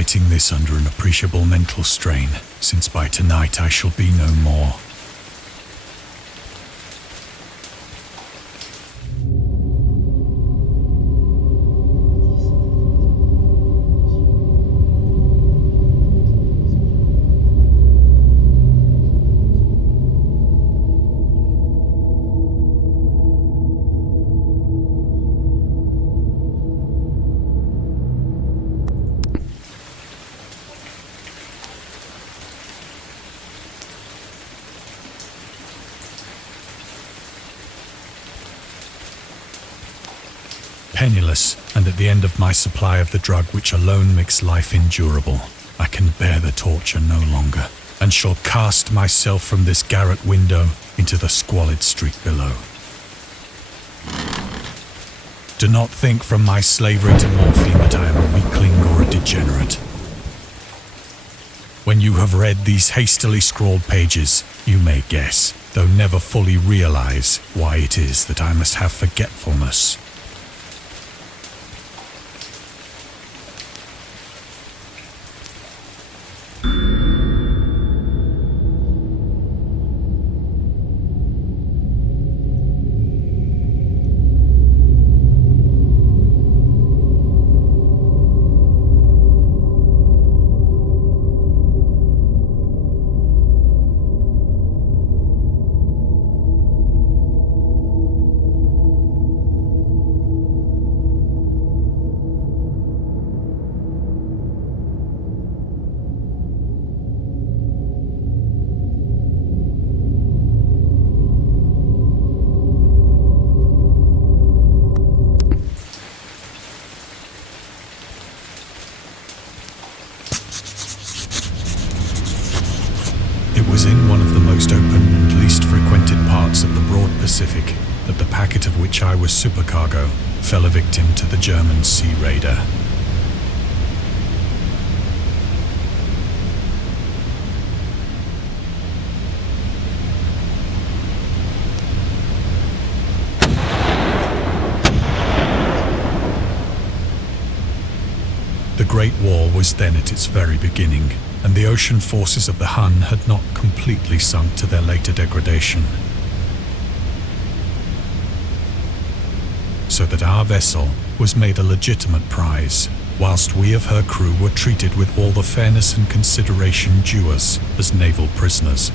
writing this under an appreciable mental strain, since by tonight I shall be no more. Penniless, and at the end of my supply of the drug which alone makes life endurable, I can bear the torture no longer, and shall cast myself from this garret window into the squalid street below. Do not think from my slavery to morphine that I am a weakling or a degenerate. When you have read these hastily scrawled pages, you may guess, though never fully realize, why it is that I must have forgetfulness. It was in one of the most open and least frequented parts of the broad Pacific that the packet of which I was supercargo fell a victim to the German sea raider. The Great War was then at its very beginning, and the ocean forces of the Hun had not completely sunk to their later degradation. So that our vessel was made a legitimate prize, whilst we of her crew were treated with all the fairness and consideration due us as naval prisoners.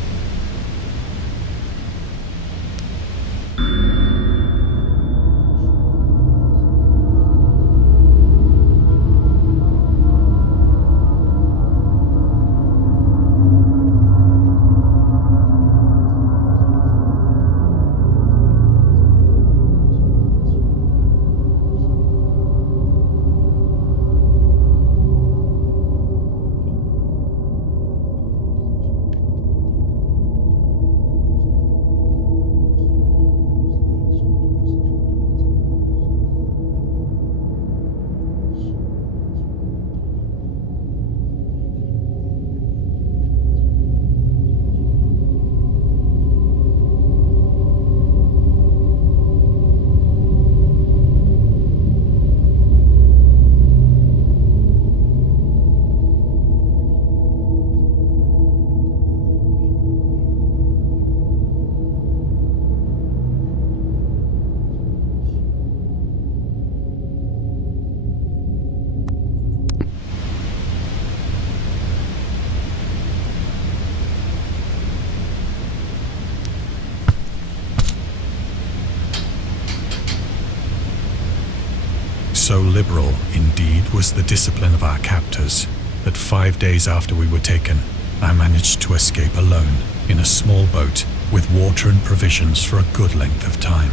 So liberal, indeed, was the discipline of our captors, that 5 days after we were taken, I managed to escape alone in a small boat with water and provisions for a good length of time.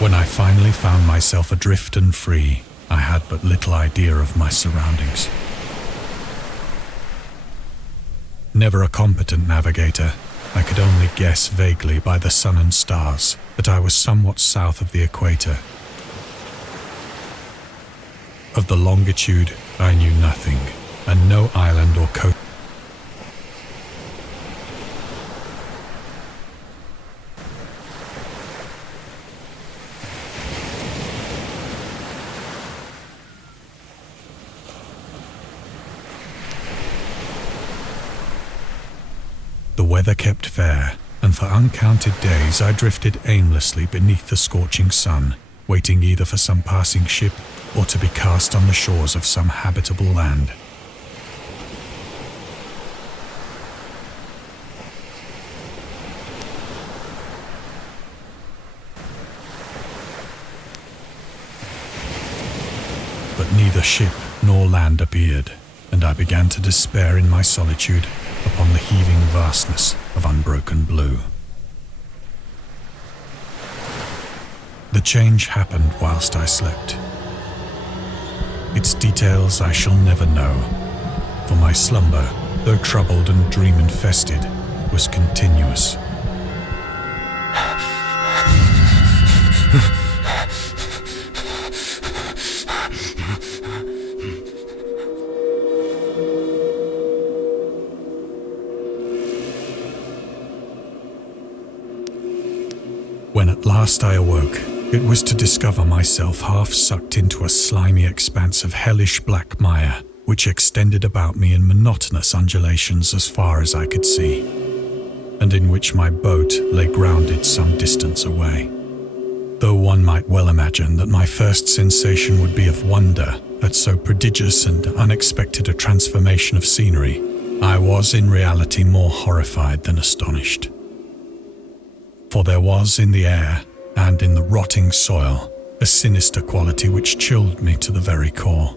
When I finally found myself adrift and free, I had but little idea of my surroundings. Never a competent navigator, I could only guess vaguely by the sun and stars that I was somewhat south of the equator. Of the longitude, I knew nothing, and no island or coast. The weather kept fair, and for uncounted days I drifted aimlessly beneath the scorching sun, waiting either for some passing ship or to be cast on the shores of some habitable land. But neither ship nor land appeared, and I began to despair in my solitude upon the heaving vastness of unbroken blue. The change happened whilst I slept. Its details I shall never know, for my slumber, though troubled and dream-infested, was continuous. When at last I awoke, it was to discover myself half sucked into a slimy expanse of hellish black mire, which extended about me in monotonous undulations as far as I could see, and in which my boat lay grounded some distance away. Though one might well imagine that my first sensation would be of wonder at so prodigious and unexpected a transformation of scenery, I was in reality more horrified than astonished. For there was in the air and in the rotting soil a sinister quality which chilled me to the very core.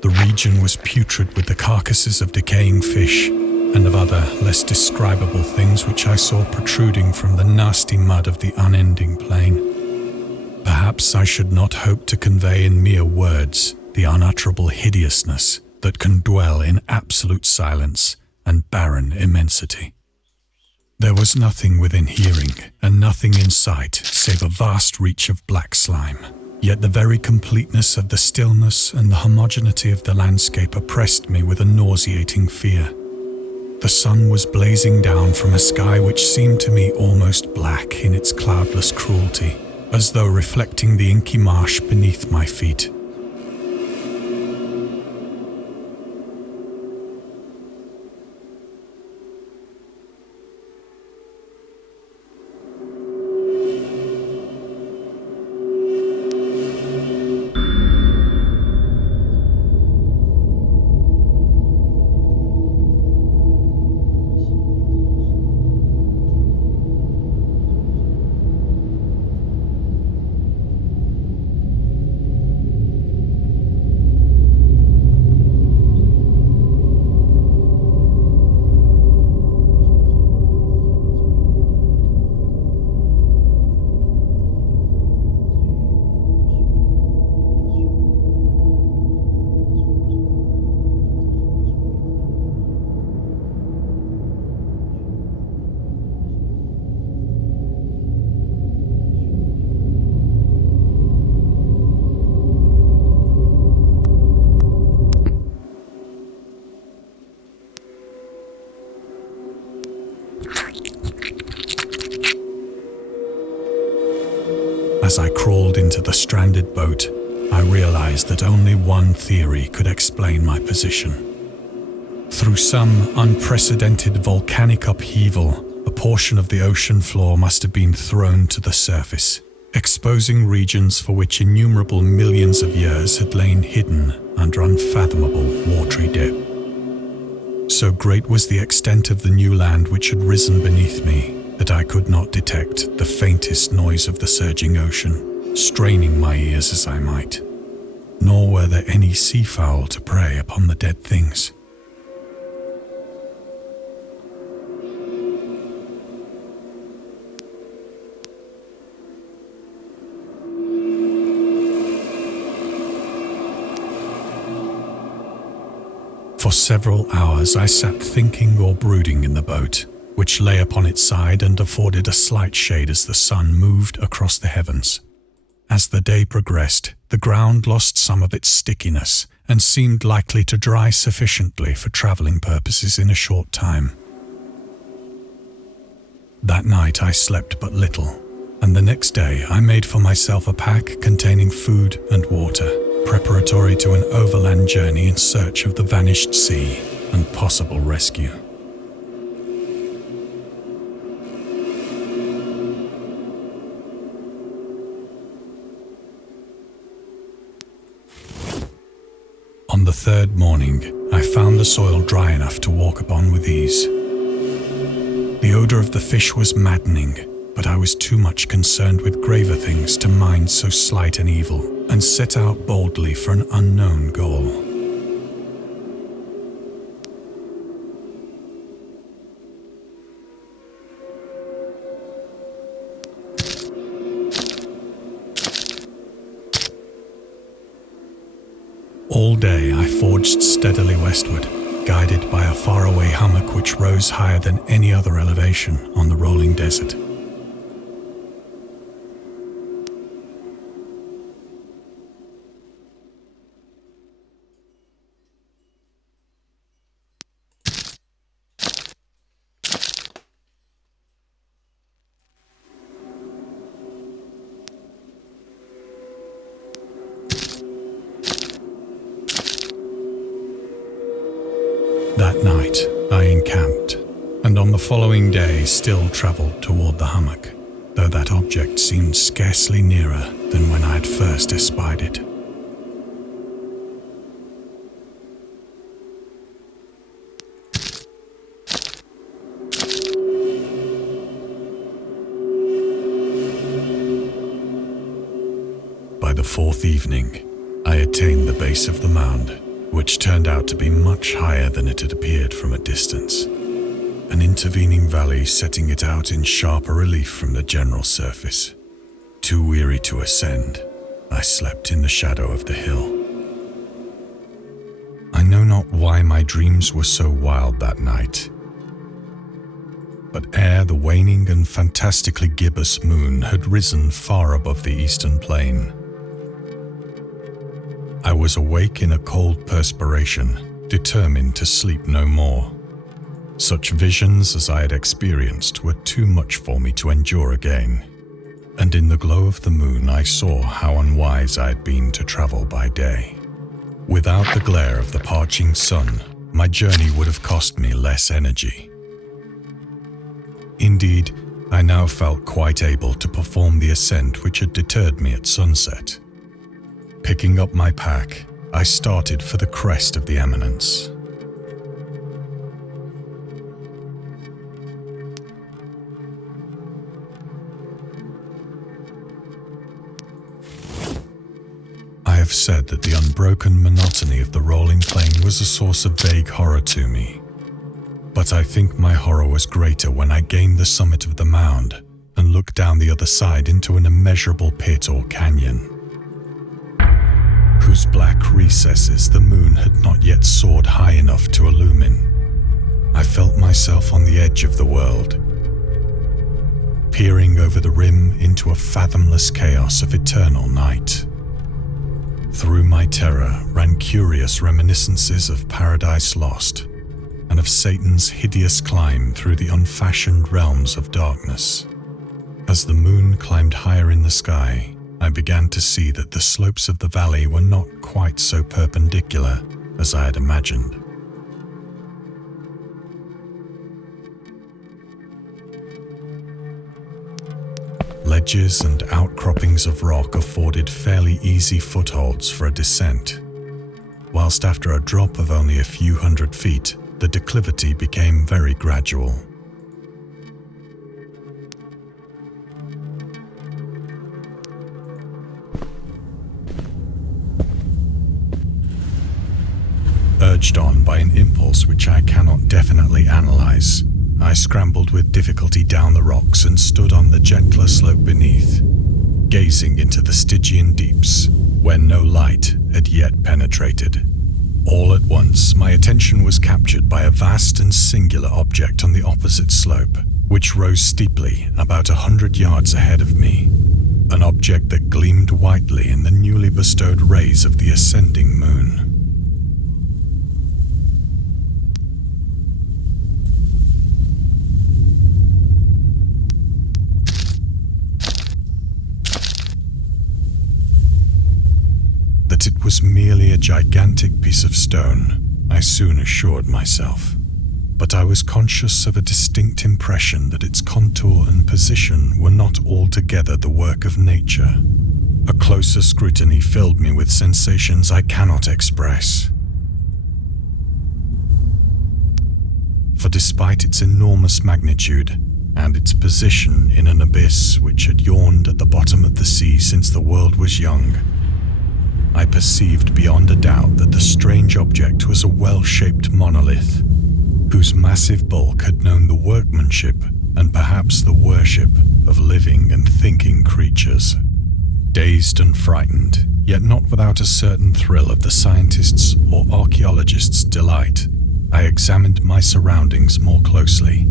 The region was putrid with the carcasses of decaying fish and of other less describable things which I saw protruding from the nasty mud of the unending plain. Perhaps I should not hope to convey in mere words the unutterable hideousness that can dwell in absolute silence and barren immensity. There was nothing within hearing and nothing in sight save a vast reach of black slime. Yet the very completeness of the stillness and the homogeneity of the landscape oppressed me with a nauseating fear. The sun was blazing down from a sky which seemed to me almost black in its cloudless cruelty, as though reflecting the inky marsh beneath my feet. As I crawled into the stranded boat, I realized that only one theory could explain my position. Through some unprecedented volcanic upheaval, a portion of the ocean floor must have been thrown to the surface, exposing regions for which innumerable millions of years had lain hidden under unfathomable watery depth. So great was the extent of the new land which had risen beneath me that I could not detect the faintest noise of the surging ocean, straining my ears as I might. Nor were there any seafowl to prey upon the dead things. For several hours I sat thinking or brooding in the boat, which lay upon its side and afforded a slight shade as the sun moved across the heavens. As the day progressed, the ground lost some of its stickiness, and seemed likely to dry sufficiently for traveling purposes in a short time. That night I slept but little, and the next day I made for myself a pack containing food and water, preparatory to an overland journey in search of the vanished sea and possible rescue. On the third morning, I found the soil dry enough to walk upon with ease. The odor of the fish was maddening, but I was too much concerned with graver things to mind so slight an evil, and set out boldly for an unknown goal. All day I forged steadily westward, guided by a faraway hummock which rose higher than any other elevation on the rolling desert. That night, I encamped, and on the following day still travelled toward the hummock, though that object seemed scarcely nearer than when I had first espied it. By the fourth evening, I attained the base of the mound, which turned out to be much higher than it had appeared from a distance, an intervening valley setting it out in sharper relief from the general surface. Too weary to ascend, I slept in the shadow of the hill. I know not why my dreams were so wild that night, but ere the waning and fantastically gibbous moon had risen far above the eastern plain, I was awake in a cold perspiration, determined to sleep no more. Such visions as I had experienced were too much for me to endure again, and in the glow of the moon I saw how unwise I had been to travel by day. Without the glare of the parching sun, my journey would have cost me less energy. Indeed, I now felt quite able to perform the ascent which had deterred me at sunset. Picking up my pack, I started for the crest of the eminence. I have said that the unbroken monotony of the rolling plain was a source of vague horror to me, but I think my horror was greater when I gained the summit of the mound and looked down the other side into an immeasurable pit or canyon, whose black recesses the moon had not yet soared high enough to illumine. I felt myself on the edge of the world, peering over the rim into a fathomless chaos of eternal night. Through my terror ran curious reminiscences of Paradise Lost and of Satan's hideous climb through the unfashioned realms of darkness. As the moon climbed higher in the sky, I began to see that the slopes of the valley were not quite so perpendicular as I had imagined. Ledges and outcroppings of rock afforded fairly easy footholds for a descent, whilst after a drop of only a few hundred feet, the declivity became very gradual. Urged on by an impulse which I cannot definitely analyze, I scrambled with difficulty down the rocks and stood on the gentler slope beneath, gazing into the Stygian deeps, where no light had yet penetrated. All at once, my attention was captured by a vast and singular object on the opposite slope, which rose steeply about 100 yards ahead of me, an object that gleamed whitely in the newly bestowed rays of the ascending moon. that it was merely a gigantic piece of stone, I soon assured myself. But I was conscious of a distinct impression that its contour and position were not altogether the work of nature. A closer scrutiny filled me with sensations I cannot express. For despite its enormous magnitude, and its position in an abyss which had yawned at the bottom of the sea since the world was young, I perceived beyond a doubt that the strange object was a well-shaped monolith, whose massive bulk had known the workmanship and perhaps the worship of living and thinking creatures. Dazed and frightened, yet not without a certain thrill of the scientist's or archaeologist's delight, I examined my surroundings more closely.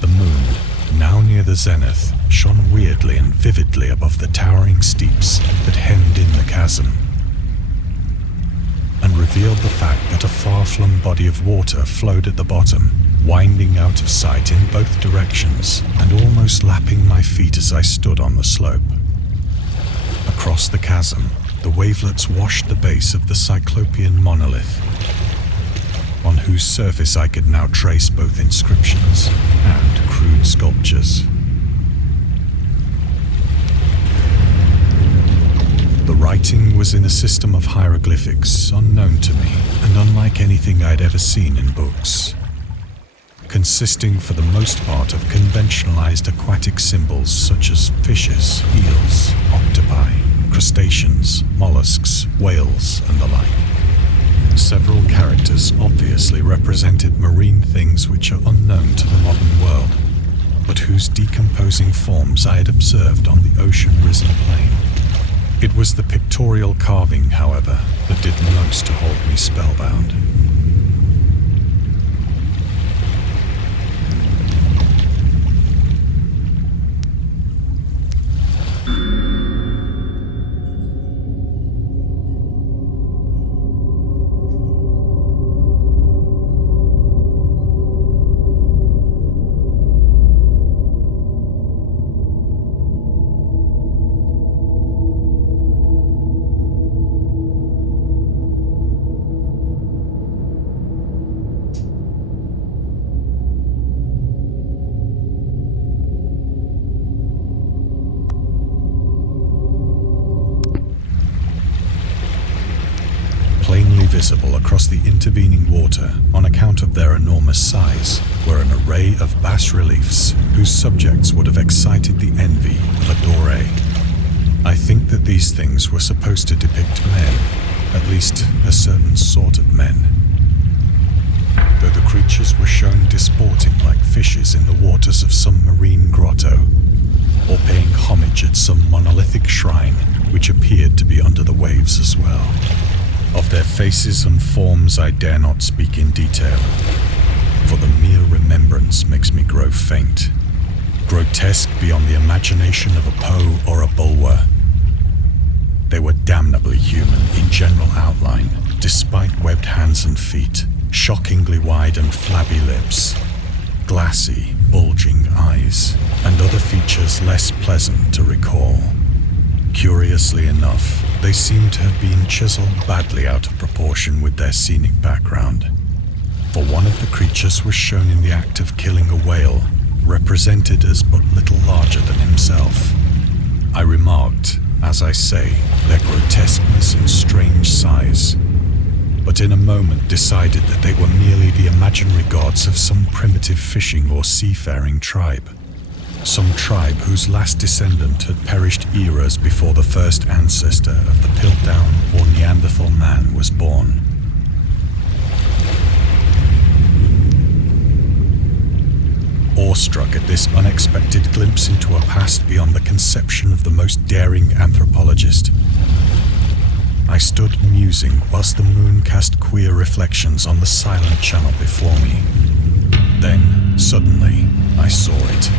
The moon, now near the zenith, shone weirdly and vividly above the towering steeps that hemmed in the chasm, and revealed the fact that a far-flung body of water flowed at the bottom, winding out of sight in both directions and almost lapping my feet as I stood on the slope. Across the chasm, the wavelets washed the base of the cyclopean monolith, on whose surface I could now trace both inscriptions and crude sculptures. The writing was in a system of hieroglyphics unknown to me and unlike anything I'd ever seen in books, consisting for the most part of conventionalized aquatic symbols such as fishes, eels, octopi, crustaceans, mollusks, whales, and the like. Several characters obviously represented marine things which are unknown to the modern world, but whose decomposing forms I had observed on the ocean-risen plain. It was the pictorial carving, however, that did most to hold me spellbound. Visible across the intervening water on account of their enormous size were an array of bas-reliefs whose subjects would have excited the envy of a doré. I think that these things were supposed to depict men, at least a certain sort of men, though the creatures were shown disporting like fishes in the waters of some marine grotto, or paying homage at some monolithic shrine which appeared to be under the waves as well. Of their faces and forms I dare not speak in detail, for the mere remembrance makes me grow faint, grotesque beyond the imagination of a Poe or a Bulwer. They were damnably human in general outline, despite webbed hands and feet, shockingly wide and flabby lips, glassy, bulging eyes, and other features less pleasant to recall. Curiously enough, they seemed to have been chiseled badly out of proportion with their scenic background, for one of the creatures was shown in the act of killing a whale, represented as but little larger than himself. I remarked, as I say, their grotesqueness and strange size, but in a moment decided that they were merely the imaginary gods of some primitive fishing or seafaring tribe. Some tribe whose last descendant had perished eras before the first ancestor of the Piltdown or Neanderthal man was born. Awestruck at this unexpected glimpse into a past beyond the conception of the most daring anthropologist, I stood musing whilst the moon cast queer reflections on the silent channel before me. Then, suddenly, I saw it.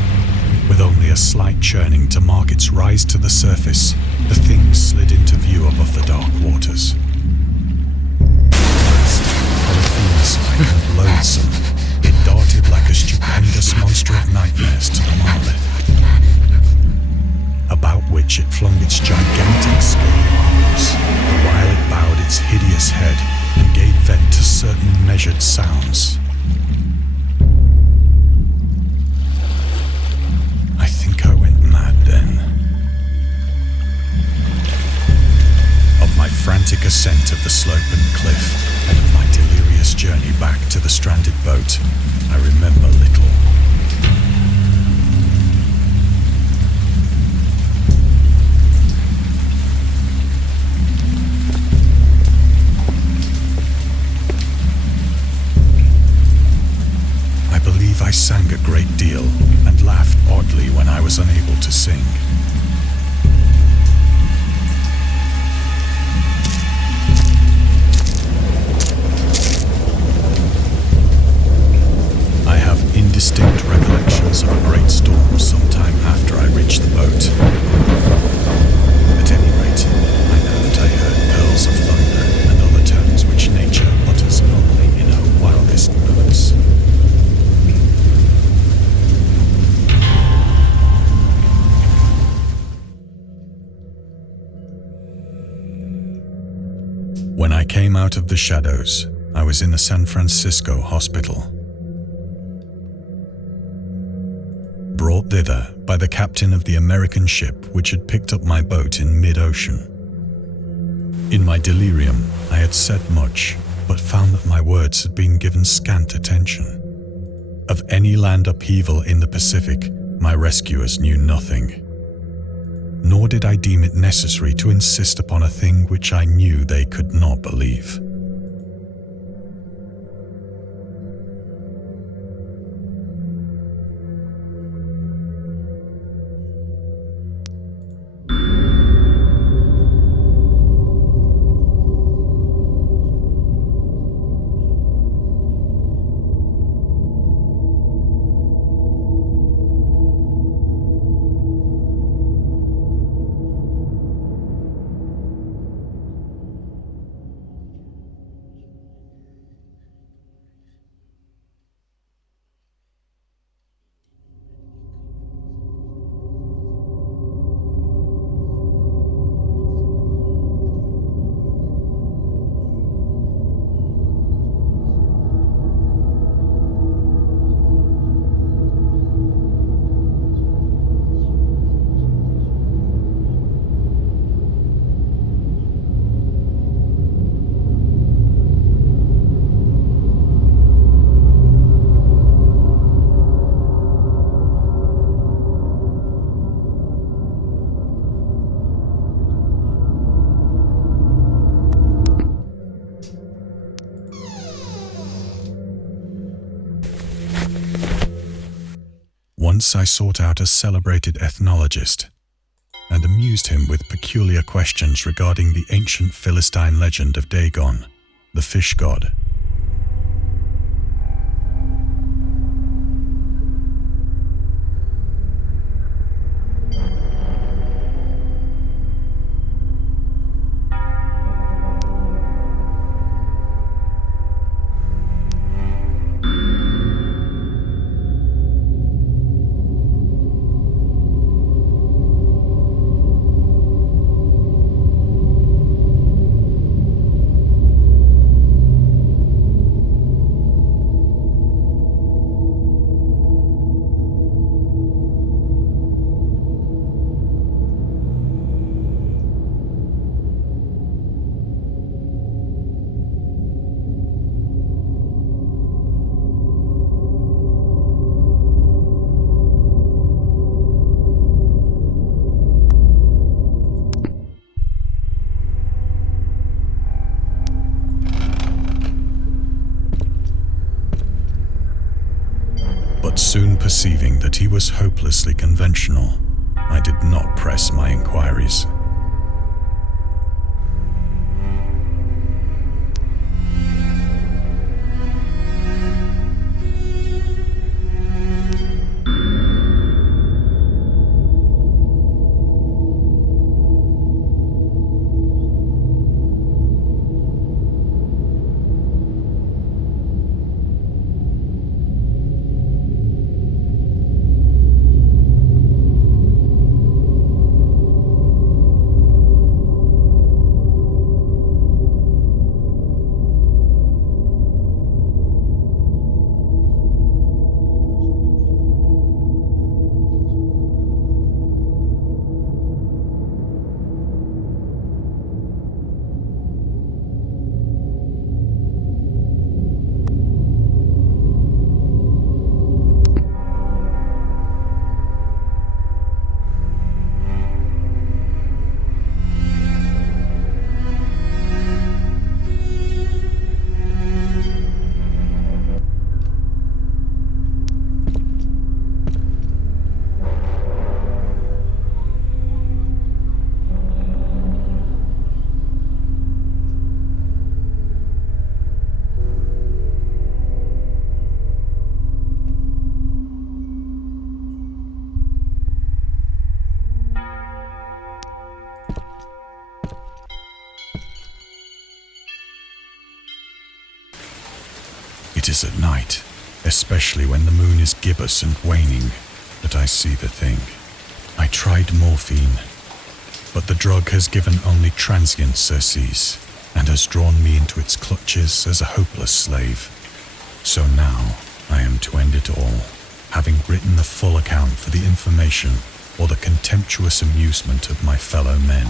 With only a slight churning to mark its rise to the surface, the thing slid into view above the dark waters. Polyphemus-like and loathsome, it darted I sang a great deal and laughed oddly when I was unable to sing. I have indistinct recollections of a great storm sometime after I reached the boat. At any rate, I know that I heard pearls of thunder and other tones which nature utters only in her wildest moments. When I came out of the shadows, I was in a San Francisco hospital. Brought thither by the captain of the American ship which had picked up my boat in mid-ocean. In my delirium, I had said much, but found that my words had been given scant attention. Of any land upheaval in the Pacific, my rescuers knew nothing. Nor did I deem it necessary to insist upon a thing which I knew they could not believe. Once I sought out a celebrated ethnologist and amused him with peculiar questions regarding the ancient Philistine legend of Dagon, the fish god. Soon perceiving that he was hopelessly conventional, I did not press my inquiries. It is at night, especially when the moon is gibbous and waning, that I see the thing. I tried morphine, but the drug has given only transient surcease and has drawn me into its clutches as a hopeless slave. So now I am to end it all, having written the full account for the information or the contemptuous amusement of my fellow men.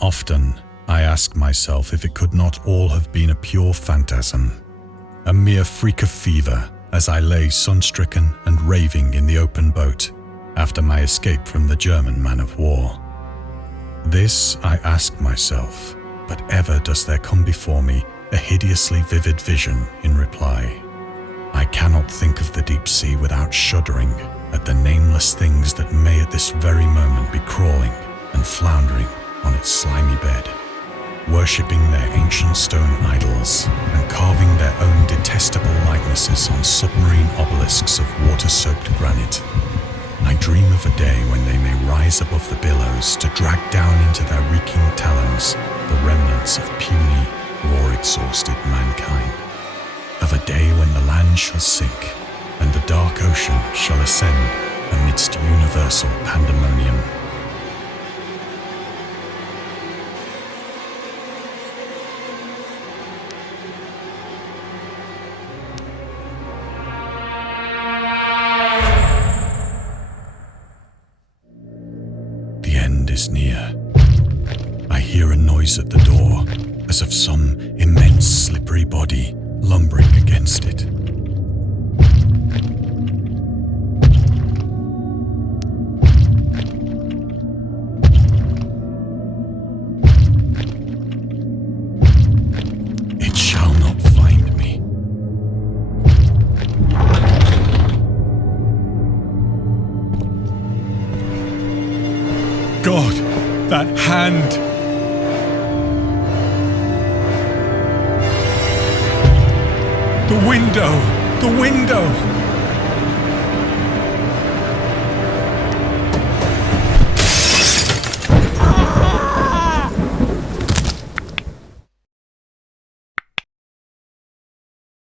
Often, I ask myself if it could not all have been a pure phantasm, a mere freak of fever as I lay sun-stricken and raving in the open boat after my escape from the German man-of-war. This I ask myself, but ever does there come before me a hideously vivid vision in reply. I cannot think of the deep sea without shuddering at the nameless things that may at this very moment be crawling and floundering on its slimy bed, worshipping their ancient stone idols and carving their own detestable likenesses on submarine obelisks of water-soaked granite. I dream of a day when they may rise above the billows to drag down into their reeking talons the remnants of puny, war-exhausted mankind. Of a day when the land shall sink and the dark ocean shall ascend amidst universal pandemonium. Is near. I hear a noise at the door, as of some immense slippery body lumbering against it. It shall not find me. God, that hand! The window! The window!